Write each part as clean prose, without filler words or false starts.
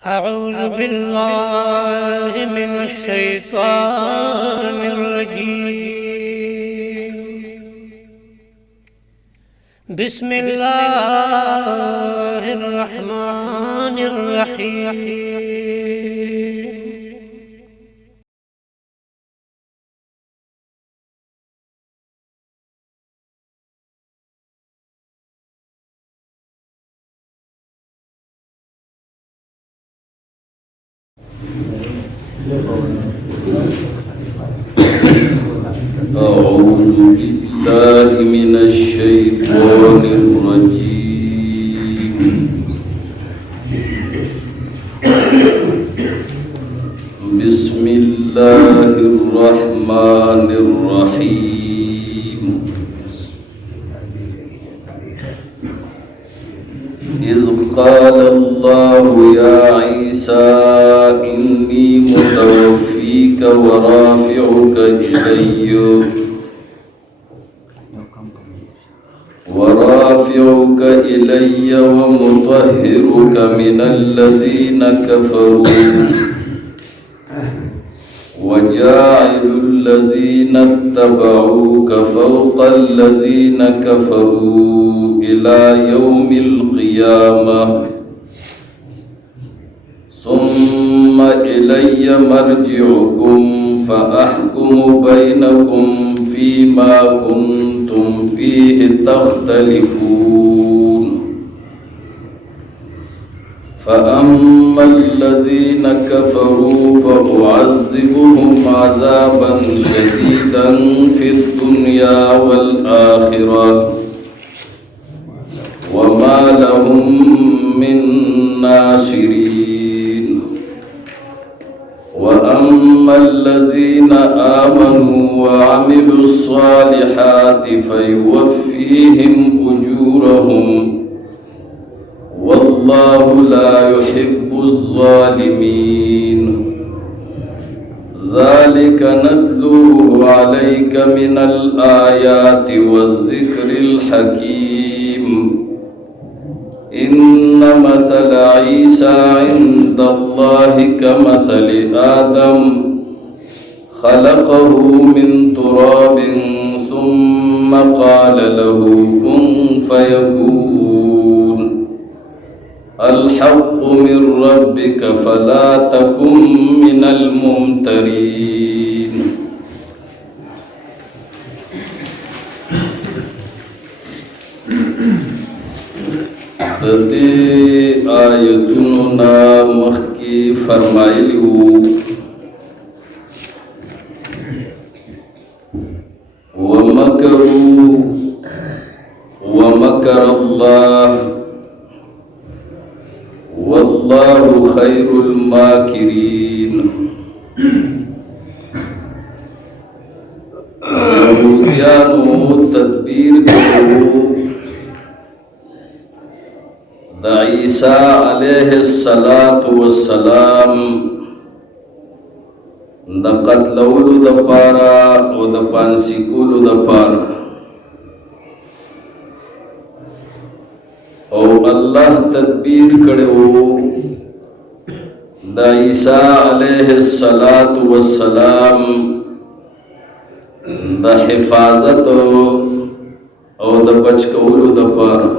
أعوذ بالله من الشيطان الرجيم. بسم الله الرحمن الرحيم. أعوذ بالله من الشيطان الرجيم. بسم الله الرحمن الرحيم. إذ قال الله يا عيسى إني متوفيك ورافعك إلي ومطهرك من الذين كفروا وجاعل الذين اتبعوك فوق الذين كفروا إلى يوم القيامة ثم إلي مرجعكم فأحكم بينكم فيما كنتم فيه تختلفون. فأما الذين كفروا فأعذبهم عذابا شديدا في الدنيا والآخرة وما لهم من ناصرين. وأما الذين آمنوا وعملوا الصالحات فيوفيهم أجورهم والله لا يحب الظالمين. ذلك نتلوه عليك من الآيات والذكر الحكيم. إن مثل عيسى عند الله كمثل آدم خلقه من تراب ثم قال له كن فيكون. الحق من ربك فلا تكن من الممترين. دې آیتونو نا مخکې فرمایلی وو ومکروا ومکر الله والله خير الماكرين. یهودیانو تدبیر کړو د عیسی علیه السلام د قتلولو د پاره او د پانسی کولو د پاره او الله تدبیر کړو د عیسی علیه السلام د حفاظت او د بچ کولو د پاره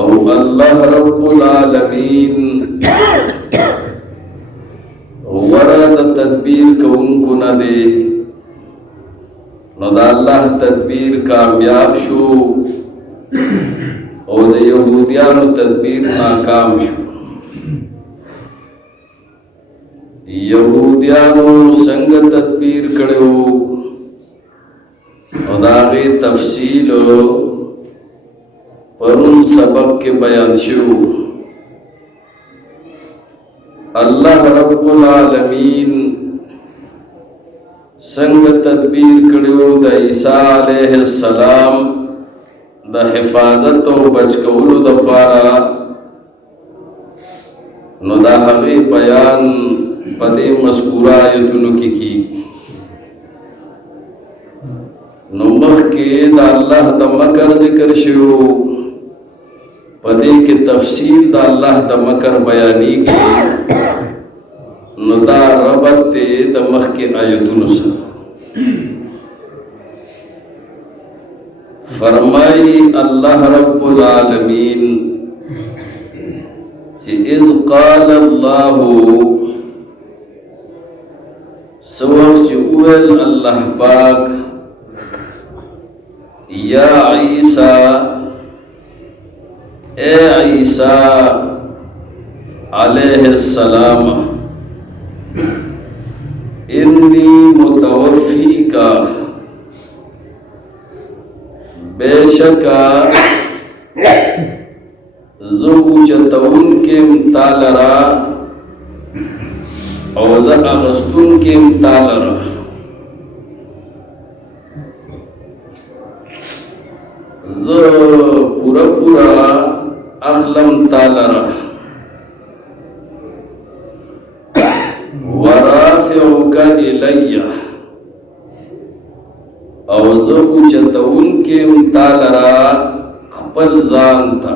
او الله رب العالمین ورد تدبیر کونکو نه دی نو دا الله تدبیر کامیاب شو او د یهودیانو تدبیر ناکام شو. یهودیانو څنګه تدبیر کړو او دا غي تفصیل پرون سبق کے بیان شو. اللہ رب العالمین سنگ تدبیر کړو د عیسی علیہ السلام د حفاظت او بچ کولو د پاره نو دا هغه بیان پدې مذکورہ آیتونو کې کی نو مخکې د الله د مکر ذکر شو پدې کې تفصیل د الله د مکر بیانېږي نو دا ربط دی د مخکې آیتونو سره. فرمائی اللہ رب العالمین چی اذ قال اللہ سوخ چی اویل اللہ پاک یا عیسیٰ اے عیسیٰ علیہ السلام انی متوفی کا بے شکا زو چتون کے متالرا او زا اغسطون کے متالرا زو پورا پورا اخلم تالرا ورافعوک الیہ او زو چتون کے متالرا خپل زانتا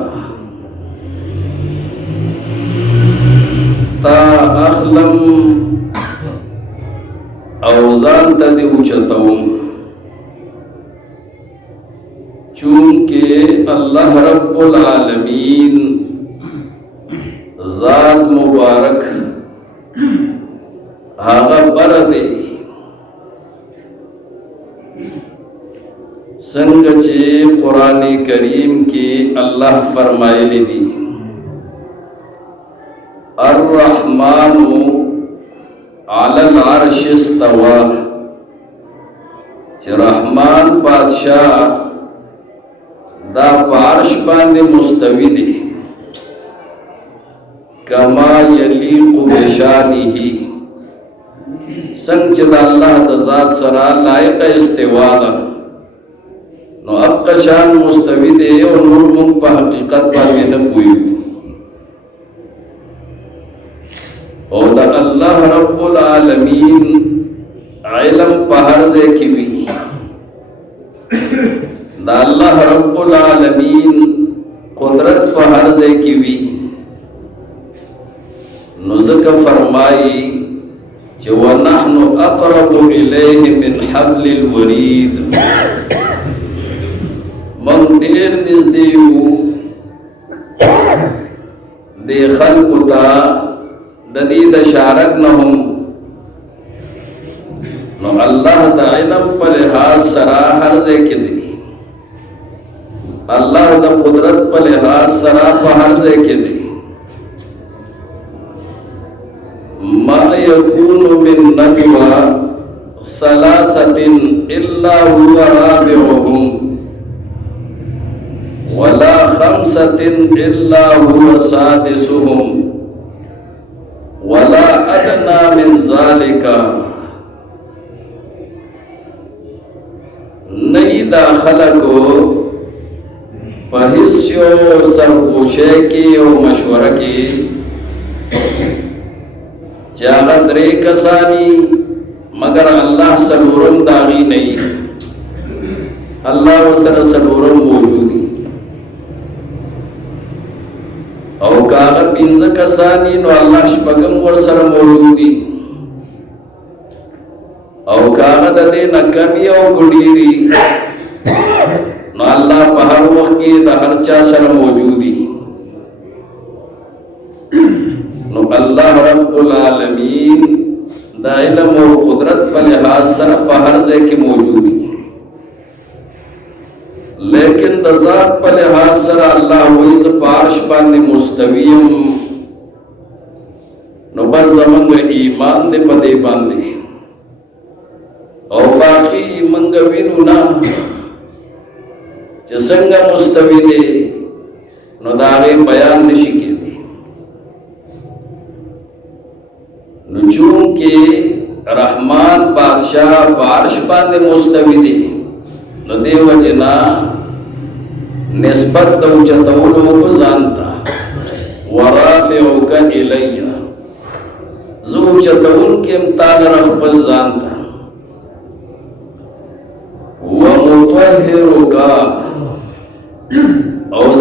تا اخلم او زانتا دی چتون چونکہ اللہ رب العالمین ذات مبارک آغا بردے سنگ چے قرآن کریم کی اللہ فرمائے دی الرحمن علی العرش استوا چے رحمان بادشاہ دا پارش باندے مستوی دے کما یلیق بشانی ہی سنگ چے دا اللہ دا ذات سرا لائق استوا دا نو اب قشان مستوی دے اور نور من پا حقیقت پر میں نپوئیو اور دا اللہ رب العالمین علم پا ہر دے کیوی دا اللہ رب العالمین قدرت پا ہر دے کیوی نزک فرمائی چه وَنَحْنُ أَقْرَبُ إِلَيْهِ مِنْ حَبْلِ الْوَرِيدِ من دیر نزدیو دے خلقتا ددید شارک نہم نو اللہ دا علم پر لحاظ سرا ہر دے کے دے اللہ دا قدرت پر لحاظ سرا پا ہر دے کے دے ما یکون من نجوہ ثلاثة الا هو رابعهم ولا خمسة إلا هو سادسهم ولا أدنى من ذلك نئی داخلہ کو پہیسیو سرپوشے کی و مشورہ کی چاہت رے کسانی مگر اللہ سلورم داغی نہیں اللہ وسر سلورم موجودی او کاغت بینز کسانی نو اللہ شپگم ورسر موجودی او کاغت دے نکمی او گڑیری نو اللہ پہر وقت کی دا ہر چا سر موجودی نو اللہ رب العالمین دا علم و قدرت پر لحاظ سر پہر دے کی موجودی لیکن دا ذات پر لحاظ سر اللہ ویز پارش باندے مستویم نو بس زمانگ ایمان دے پدے باندے او باقی منگوینو نا چه سنگا مستوی دے نو داغے بیان نشی کے دے نو چونکہ رحمان بادشاہ پارش باندے مستوی دے نو دے وجنا نسبت دو چتولو کو زانتا ورافعوک الیہ زو چتول کے امتال رخبل زانتا ومطہرک او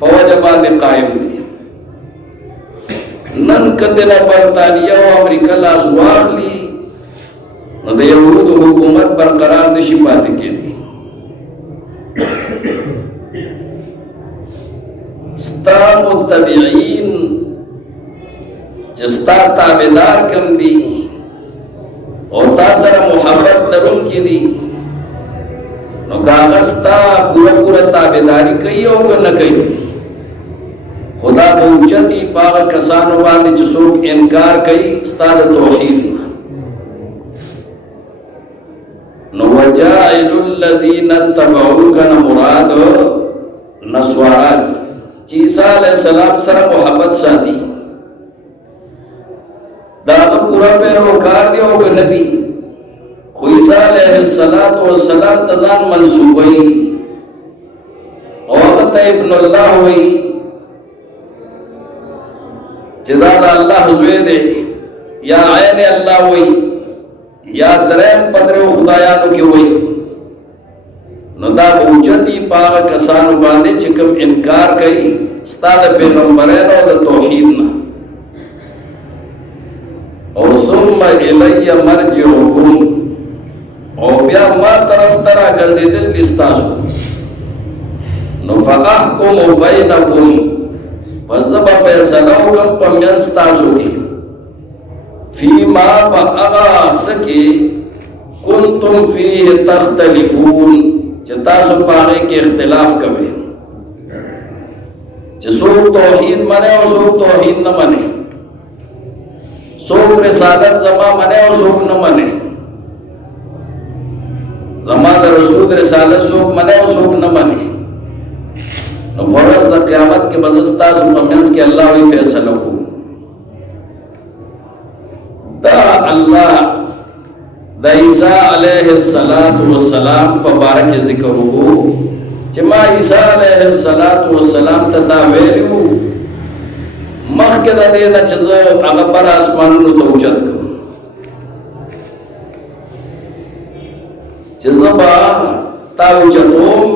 په وجه باندې قائم دی. نن کدل برطانیه او امریکا لاس واخلي نو د یهودو حکومت برقرار نشي پاتې کېږي. ستا متبعین چې ستا تابعدار کم دي او تا سره محبت لرونکي دي نو هغه ستا پوره تابعداري کوي او که نه کوي خدا به اوچتي په هغه کسانو باندې چې څوک انکار کوي ستا د توحید. نو وجاعل الذین اتبعوک نه مراد نسوارا دي چې عیسی علیہ السلام سره محبت ساتي دا پورا پیروکار دی او که نه دي خو عیسی علیہ السلام ته ځان منسوبوي او هغه ته ابن الله وایي چې دا د الله زوی دی یا عین الله وایي یا دریم پدریو خدایانو کې وایي نو دا به اوچتي په هغه کسانو باندې چې کوم انکار کوي ستا د پیغمبرانو او د توحید نه. او ثم الی مرجعکم او بیا ما طرف ته راګرځېدل دي ستاسو نو فاحکم بینکم پس زه به فیصله وکړم په منځ ستاسو کې فیما په هغه څه کې کنتم فیه تختلفون چې تاسو په هغې کې اختلاف کوئ چې څوک توحید منې او څوک توحید نه منې څوک رسالت زما منې او څوک نه منې زما د رسول رسالت څوک منې او څوک نه منې نو په ورځ د قیامت کې به زه ستاسو په منځ کې الله وی فیصله وکړو. دا الله د عیسی علیه السلام په باره کې ذکر وکړو چې ما عیسی علیه السلام ته دا ویلو مخکې د دې نه چې زه هغه پر اسمانونو ته اوچت کړم چې زه به تا اوچتوم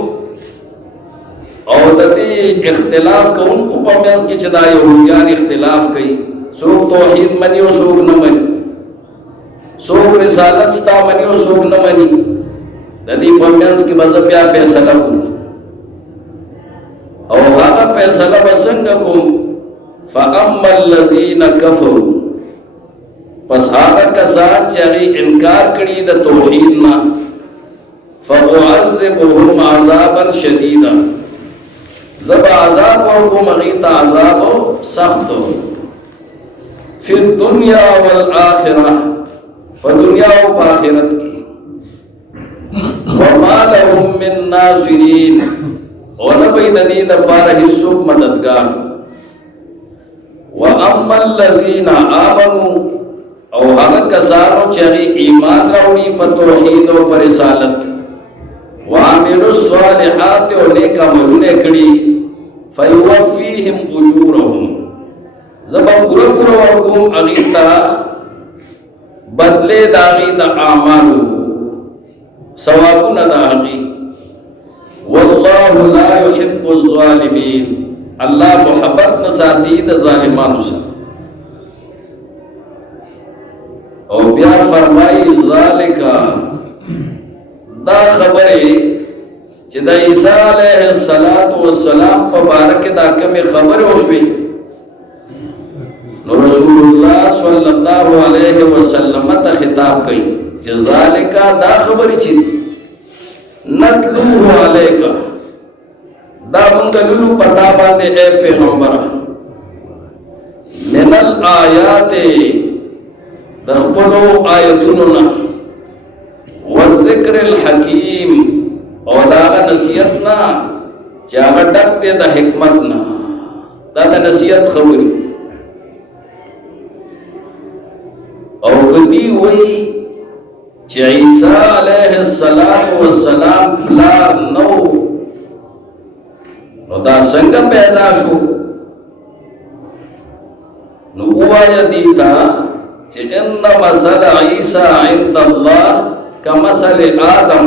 او د دې اختلاف کوونکو په منځ کې چې دا یهودیان اختلاف کوي څوک توحید مني او څوک نه مني څوک رسالت ستا مني او څوک نه مني د دې په منځ کې به زه بیا فیصله کوم او هغه فیصله به څنګه کوم فاما الذین کفروا پس هغه کسان چې هغې انکار کړي د توحید نه فاعذبهم عذابا شدیدا زب عذاب ورکوم هغې ته عذاب سخت فی الدنیا والآخرة په دنیا او په آخرت کې وما لهم من ناصرین او نه به د دې دپاره هېڅوک مددګار. واما الذین آمنوا او هغه کسانو چې هغې ایمان راوړي په توحید او په رسالت وعملوا الصالحات او نیک عملونه کړي فیوفیهم اجورهم زه به پوره ورکوم هغې ته بدلې د هغې د اعمالو ثوابونه د هغې والله لا يحب الظالمین الله محبت نه ساتي د ظالمانو سره. او بیا فرمایي ذالک دا خبرې چې د عیسی علیه السلام په باره کې دا کومې خبرې وشوې نو رسول الله صلی الله علیه وسلم ته خطاب کوي چې ذالک دا خبرې چې نتلوه علیک دا مونږ لولو پتا باندې اے پیغمبره من الآیات د خپلو آیتونو نه والذکر الحکیم او دا نصیحت نه چې هغه ډک دی د حکمت نه دا د نصیحت خبرې او کدی وی چې عیسی علیه السلام پلار نو نو دا څنګه پیدا شو نو وایي دیتا چې ان مثل عیسی عند الله کمثل آدم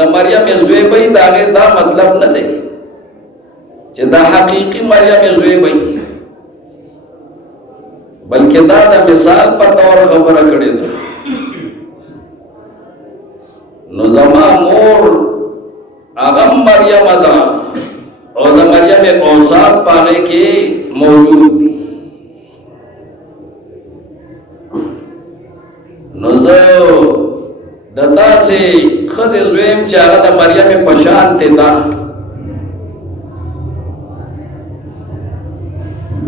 د مریم زوی بی داغه دا مطلب نه دی چې دا حقیقی مریم زوی بی، بلکې دا د مثال په تور خبره کړې ده. نو زما مور هغه مریم ده او د مریم اوصاف پاغه کې موجود دي. نو زه د داسې ښځې زویم چې هغه د مریم په شانتې ده،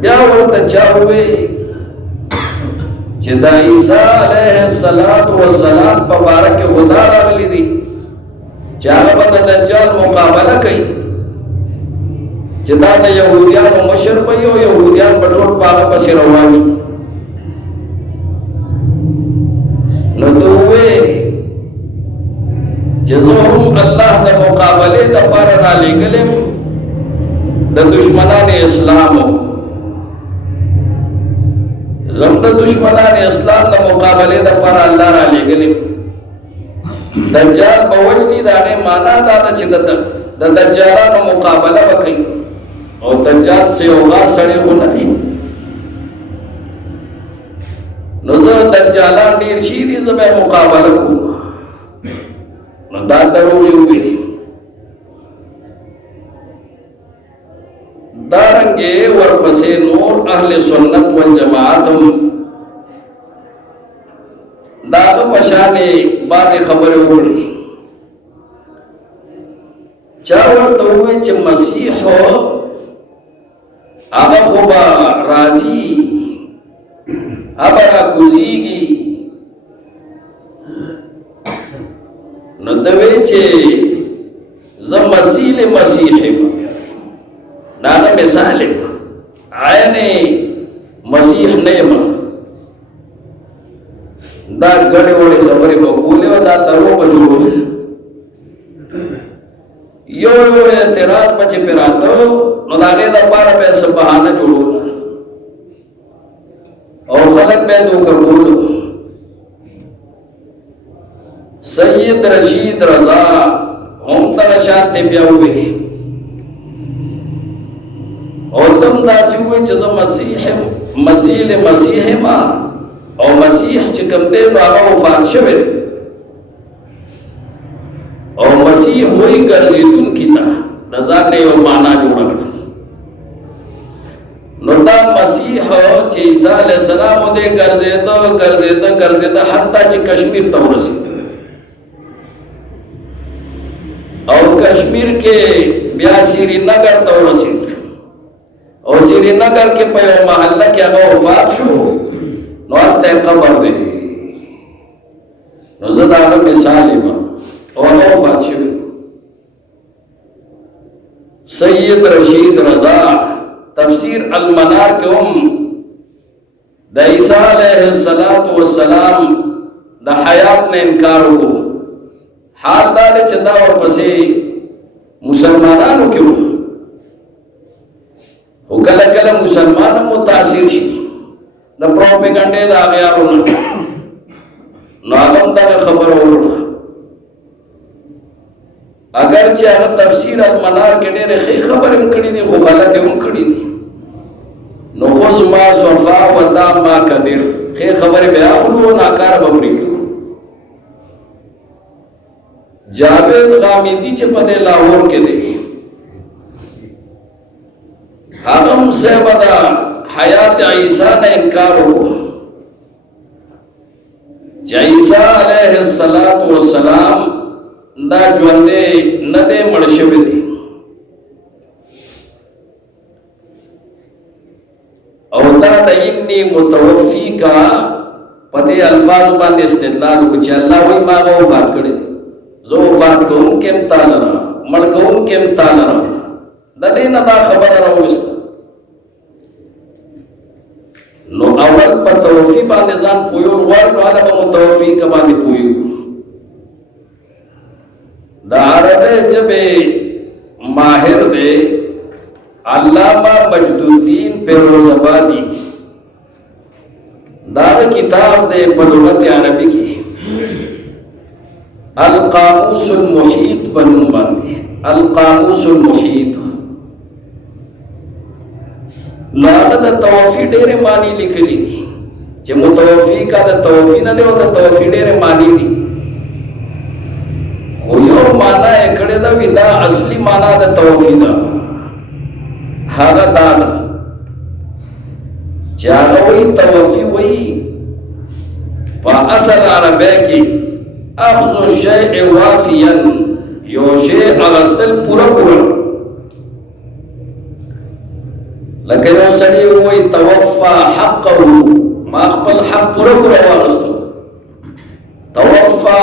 بیا ورته چا ووی چې د عیسی علیه السلام په باره کې خدا راغلی دی چې هغه به د دجال مقابله کوي، چې دا د یهودیانو مشر به وي او یهودیان به ټول په هغه پسې روان وي. نو ده ووی چې زه هم الله د مقابلې دپاره رالېږلی یم د دشمنان اسلامو، زم د دشمنان اسلام د مقابلې دپاره الله رالېږلی یم. دجال به وژني، د هغې معنا دا ده چې د دجالانو مقابله به کوي، او دجال څه یو غار سړی خو نه دی. نو زه دجالان ډېر شي دي، زه به یې مقابله کوم. نو دا دروغ یې وویلي. دارنګې ورپسې نور اهل سنت والجماعت هم د هغه په شانې بعضې خبرې وکړي. چا ورته وویل چې مسیح هغه خو به راځي، هغه راکوزېږي. نو ده وی چې زه مسیح یم، دا هغه مثال یم، عین مسیح نه یم. دا ګڼې وړې خبرې به کولې او دا دروغ به جوړول. یو اعتراض به چې پرې راته نو د هغې دپاره به یې څه بهانه جوړوله او خلک به یې دوکه کولو. سید رشید رضا هم دغه شانتې بیا وویلې او تم داسې ووایي چې زه مسیح یم او مسیح چې کوم دی نو هغه وفات شوی دی او مسیح وایي ګرځېدونکي ته د ځان نه یو معنا جوړه کړه. نو دا مسیح چې عیسی علیه السلام دی ګرځېده حتی چې کشمیر ته ورسېد او کشمیر کې بیا سرینگر ته ورسېد او سرینگر کې په یو محله کې هغه وفات شو، نو هلته یې قبر دی. نو زه د هغه مثال یم او هغه وفات شوی. سید رشید رضا تفسیر المنار کې هم د عیسی علیه السلام د حیات نه انکار وکړو. حال دا دی چې دا ورپسې مسلمانانو کې وو، خو کله کله مسلمان هم متاثر شي د پروپیګنډې د اغیارو نه، نو هغه هم دغه خبره وکړه. اگر چې هغه تفسیر المنار کې ډېرې ښې خبرې هم کړي دي خو غلطې هم کړي دي. نو خذ ما صفا و دا ما قدر، ښې خبرې به اخلو ناکاره به پرېږدو. جاوید غامدي چې په دې لاهور کې دی، هغه هم صاحب د حیات عیسی نه انکار وکړو چې عیسی علیه السلام دا ژوندی نه دی، مړ شوی دی. او دا د انی متوفی کا په دې الفاظو باندې استدلال وکړو چې الله وایي ما هغه وفات کړی دی، زه وفات کوونکی یم تا لره، مړ کوونکی یم تا لره. د دې نه دا خبره راوویسته. نو اول په توفی باندې ځان پویول غواړي، نو هله به متوفی که باندې پویو. د عربی ژبې ماهر دی علامه مجدالدین فیروزآبادي، دا کتاب دی په لغت عربي کې القاموس المحیط بنوم باندې القاموس المحیط لاغه د توفی ډېرې معنی لیکلي دي چې متوفی کا د توفی نه دی او د توفی ډېرې معنی دي خو یو معنا یې کړې ده وي دا اصلي معنا د توفی ده هغه دا ده چې هغه وایي توفی وایي په اصل عربی کې اخذ الشیء وافیا یو شی اغستل پورا پورا لکه یو سړی وایي توفا حقه ما خپل حق پورا پورا واغستو توفا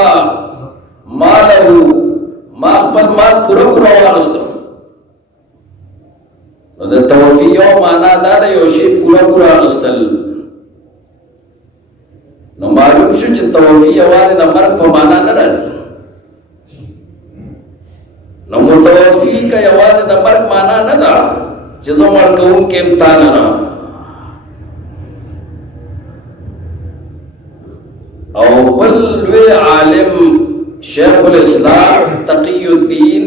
ماله ما خپل مال پورا پورا واغستو نو د توفی یو معنا دا ده یو شی پورا پورا اغستل نو معلوم شو چې توفی یوازې د مرګ په معنا نه راځي نو متوفی کا یوازې د مرګ معنا نه ده چې زه مړ کوونکی یم تا لره او بل لوی عالم شیخ الاسلام تقی الدین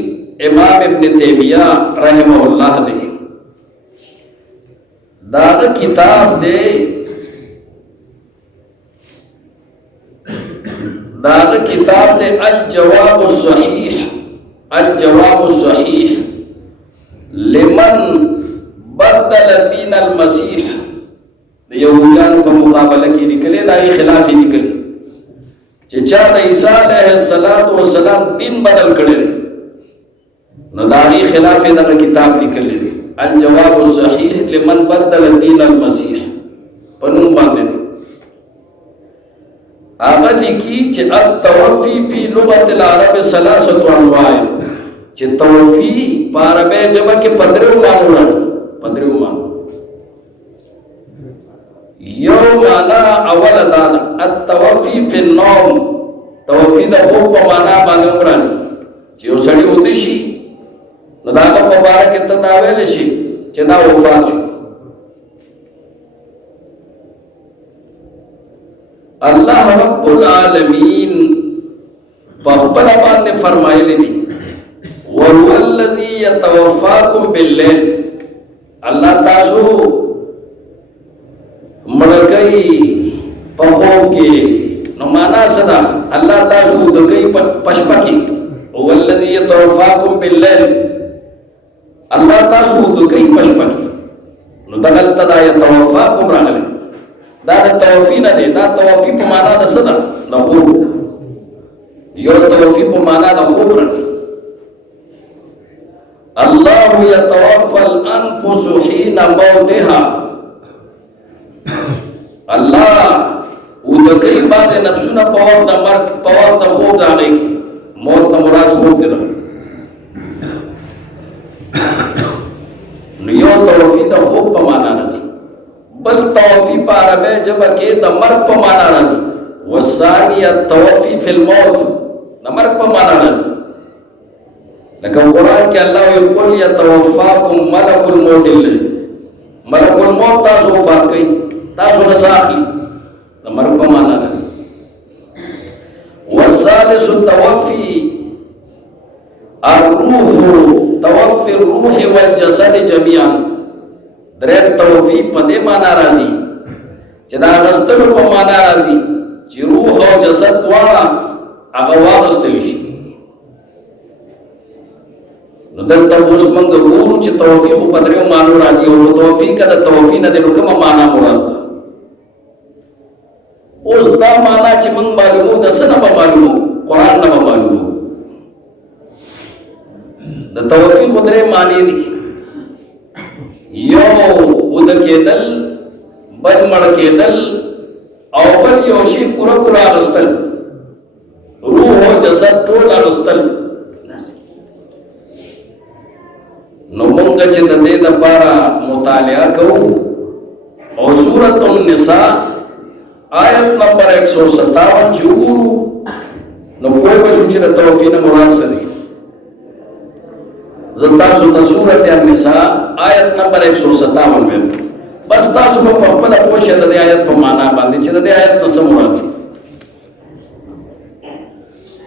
امام ابن تیمیہ رحمه الله دی دا کتاب دی الجواب الصحیح لمن بدل دین المسیح د یهودانو په مقابله کې لیکلي دا یې خلاف لیکلي چې چا د عیسی علیه السلام دین بدل کړی نو دا یې خلاف دغه کتاب لیکلی دی الجواب الصحیح لمن بدل دین المسیح په نوم باندې هغه لیکي چې التوفی فی لغت العرب ثلاثه انواع چې توفی په عربی ژبه کې پدریو معنی راځي پدریو معنی یو معنا اول دا التوفی فی النوم توفی د خوب په معنا باندې راځي چې یو سړی ودی شي نو دا په باره کې ته دا ویل شي چې دا وفات شو الله رب العالمین په خپل باندې فرمایلی دي وهو الذي يتوفاكم بالليل الله تاسو مړکای په خوب کې نو معنا صدا الله تاسو دګي پشپا کې هو الذي يتوفاكم بالليل الله تاسو دګي پشپا کې نو دغلت دا يتوفاكم راغلی دا د توفی نه دی دا توفی په معنا د صدا د خوب یو توفی په معنا د خوب راځي الله يتوفى الانفس حين موتها الله ودکې بعض نفسونه په وخت د مرګ په وخت د خوب راغی موت نه مراد خوب دی نو یو توفی د خوب په معنا راځي بل توفی په عربی ژبه کې د مرګ په معنا راځي والثاني التوفی فی الموت د مرګ په معنا راځي لکه قرآن کې الله یقول یتوفاکم ملک الموت الذی ملک الموت تاسو وفات کوي تاسو رساخي د مرګ په معنا راځي والثالث التوفی الروح توفی الروح والجسد جميعا درې توفی په دې معنا راځي چې دا غستلو په معنا راځي چې روح او جسد دواړه هغه واغستل شي نو دلته اوس موږ ګورو چې توفی خو په درې معنی راځي او توفی کده توفی نه د کومه معنا مراد اوس دا معنا چې موږ معلومو د څه نه معلومو قرآن نه معلومو د توفی خو درې معنی دي یو ود کېدل بل مړ کېدل او بل یو شی پورا پورا غستل روح او جسد ټول غستل نو مونږ چې د دې لپاره مطالعه کوو او سورۃ النساء آیت نمبر 157 چې وګورو نو په شو چې د توفی نه مراد څه دی زتا سورۃ النساء آیت نمبر 157 میں بس تاسو په خپل پوښتنه د آیت په معنا باندې چې د آیت څه مراد دی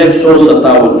157।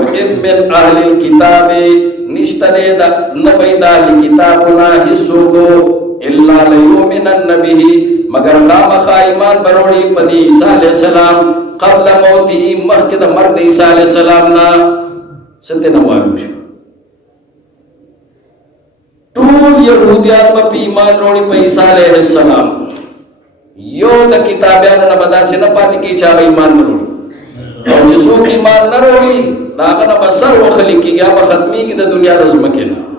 وَإِن مِّنْ أَهْلِ الْكِتَابِ نِشْتَدَ نَبَيْدَ الْكِتَابُنَا حِسُّكُ إِلَّا لَيُؤْمِنَنَّ بِهِ مگر خامخا ایمان بروڑی پدی عیسیٰ علیہ السلام قبل موتی مخکد مرد عیسیٰ علیہ السلام نا ستہ نمالو شو طول یہودیان با پی ایمان روڑی پا عیسیٰ علیہ السلام یو دا کتابیان نبدا سے نپاتی کی چاہ ایمان روڑی اور جسو کی ایمان نہ روڑی داغنا بسر و خلیقی گیا با ختمی کی دا دنیا رزمکینا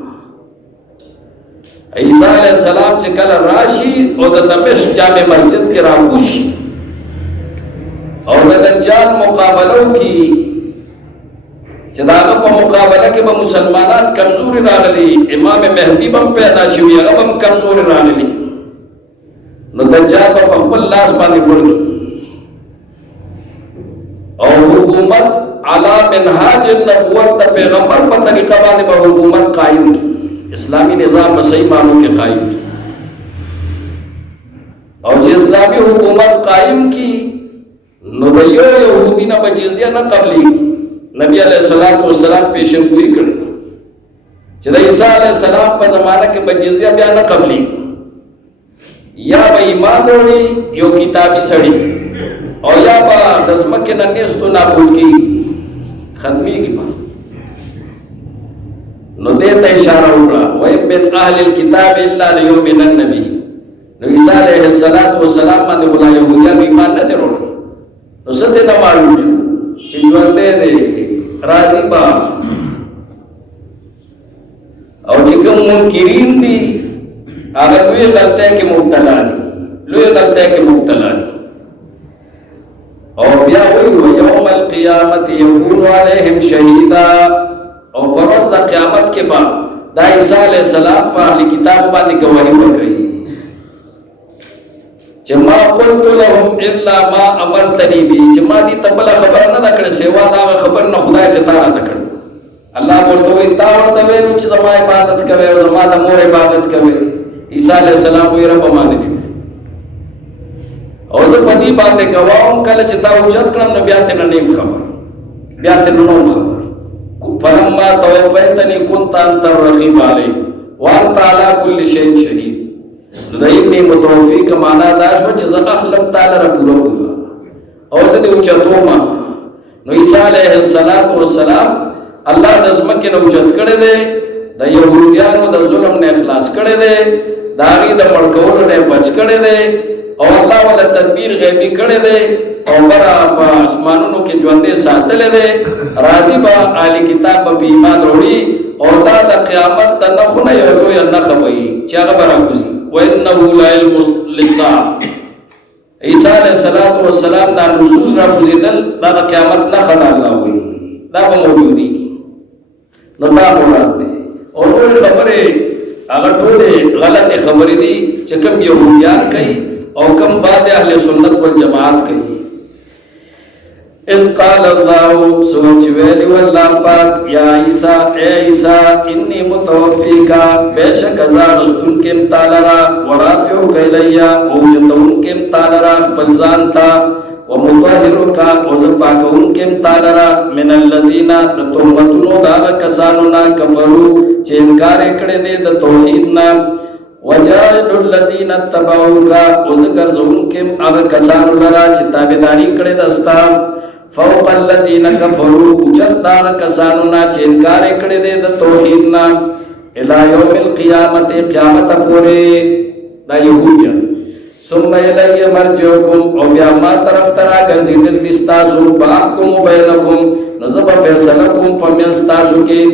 عیسیٰ علیہ السلام چکل راشی اور دا دمشق جامع مسجد کے راکوشی اور دا دجال مقابلوں کی چداغا پا مقابلہ کے با مسلمانات کمزور راغلی امام مہدی بم پیدا شوی اغا بم کمزور راغلی نو دجال با بخبل لاس پانی بڑکی اور حکومت علا منہاج النبوت دا پیغمبر پا طریقہ بانے با حکومت قائم کی اسلامی نظام بسئی معنوں کے قائم کی اور جو اسلامی حکومت قائم کی نبیو یہودی نہ بجزیہ نہ قبلی نبی علیہ السلام پیشن گوئی کرے جدا عیسیٰ علیہ السلام پر زمانہ کے بجزیہ بیا نہ قبلی یا با ایمان روڑی یو کتابی سڑی اور یا با دزمک کے ننیستو نابود کی ختمی کی بات نو دیتا اشارہ اکڑا وَإِن مِّنْ أَهْلِ الْكِتَابِ إِلَّا لِيُؤْمِنَنَّ بِهِ نو عیسیٰ علیہ السلام ماندے خدا یہودیہ بھی ایمان نہ دے روڑا نو ستے نہ معلوم شو چنجوان دے دے راضی با اور چکم منکرین دی اگر لوی غلطے کے مبتلا دی اور بیا ہوئی وَيَوْمَ الْقِيَامَةِ يَكُونُ عَلَيْهِمْ شَهِيدًا اور پروز دا قیامت کے بعد دا عیسیٰ علیہ السلام پا اہلی کتاب باندې گواہی ورکړي چې ما قلت لهم الا ما امرتني به چې ما دي تبل خبر نه دا کړه سیوا دا خبر نه خدای چتا را تکړه الله ورته وی تا ورته ویل چې زما عبادت کوي او زما د مور عبادت کوي عیسیٰ علیہ السلام وی رب باندې دی او زه په دې باندې گواهم کله چې تا اوچت کړم نو بیا ته نه خبر بیا ته نه خبر فلما توفیتنی کنت انت الرقیب علی وانت علی کل شیء شہید دا ابن متوفی کا معنی داشت و چیزا اخلق تعالی را پورا پورا اور زدی اوچتو ما نو عیسیٰ علیہ السلام اللہ دزمکی نو اوچت کردے دے دا یہودیانو دا ظلم نے اخلاص کردے دے دا آغی دا مڑکولو نے بچ کردے دے اور اللہ والا تدبیر غیبی کردے دے اور برا پا اسمانونو کے جواندے ساتلے دے راضی با آلی کتاب با ایمان روڑی اور دا قیامت دا نخو نیولو یا نخوئی چاگا برا کسی وَإِنَّهُ لَعِلْمُ لِلسَّاعَةِ عیسیٰ علیہ السلام دا نزول را پوزیدل دا قیامت نخدا اللہ ہوئی دا با موجودی نو دا مراد دے اور وہ خبریں اگر تھوڑے غلط خبری دی چکم یہودیان کئی اور کم باز اہل سنت والجماعت کئی اس قال اللہ سوچ ویلی واللہ پاک یا عیسیٰ اے عیسیٰ انی متوفی کا بے شک ازار استن کے امتالرا ورافعو کیلیا اوجتون کے امتالرا خبلزانتا ومطہرو کا اوزپاک ان کے امتالرا من اللذین تہمتنو داغا کسانونا کفرو چه انکار اکڑے دے دا توحیدنا وجائل اللذین اتبعو کا اوزگر زون کے اغا کسانو لرا چه تابداری کڑے دستا فوق اللذین کفروا اچت داغ کسانونا چه انکار اکڑے دے دا توحیدنا الہ یوم القیامت قیامت پورے دا یہودیت ثم الی مرجعکم او بیا ما طرف ترا گرزی دل دستاسو باحکم بینکم نظب فیصلکم پمینستاسو کے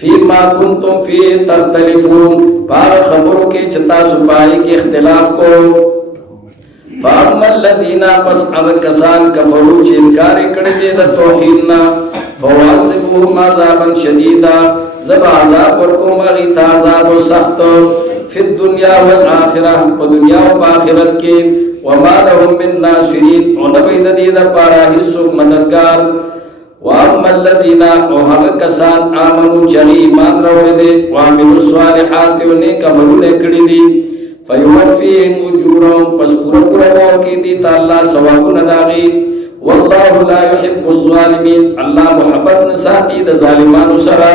فیما کنتم فی تختلفون پار خبرو کے چتاسو پائی کے اختلاف کو فَأَمَّا الَّذِينَ پس اغکسان کفرو چه انکار اکڑی دے دا توحیدنا فَوَعَذِّبُهُمْ عَذَابًا شَدِيدًا زب عذاب ورکو مغیت عذاب سخت فی الدنیا والآخرہ و دنیا و آخرت کے وَمَا لَهُمْ مِن نَاصِرِينَ اور نبید دیدہ پارا حصو مددگار وَأَمَّا الَّذِينَ اغکسان آمنوا چلی ایمان روڑ دے وَعَمِلُوا الصَّالِحَاتِ انہیں کمرون اکڑی دی فیوفیہم اجورہم پس پورا پورا غور کی دیتا اللہ ثواب نداغی والله لا يحب الظالمين الله محبت نساتی د ظالمانو سره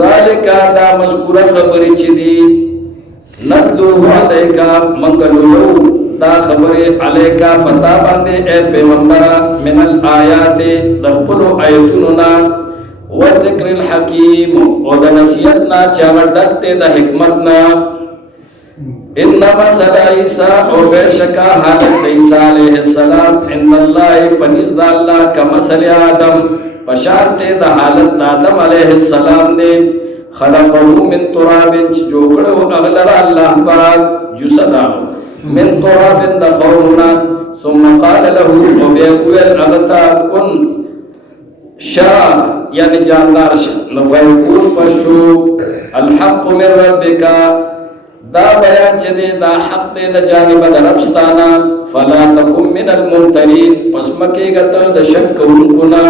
ذالک دا مذکوره خبرې چې دي نتلوه علیکا منګلولو دا خبرې علیکا پتا باندې اے پیغمبره من الآیات د خپل آیتونو نا وذکر الحکیم او د نصیحت نا چا ډکته د حکمت نا ان مثل عیسی او بشکا حالت عیسی علیہ السلام ان الله پنځ د الله کمثل آدم پشانته د حالت آدم علیہ السلام دے خلقه من تراب جوړو اغلر الله پاک جسدا من تراب د خورنا ثم قال له وبيقول اغتا كن شا یعنی جاندار نفیکون پشو الحق من ربک دا بیان چې دا حق دې د جانب د ربستانه فلا تکم من الممترین پس مکه غته د شک کوونکو نه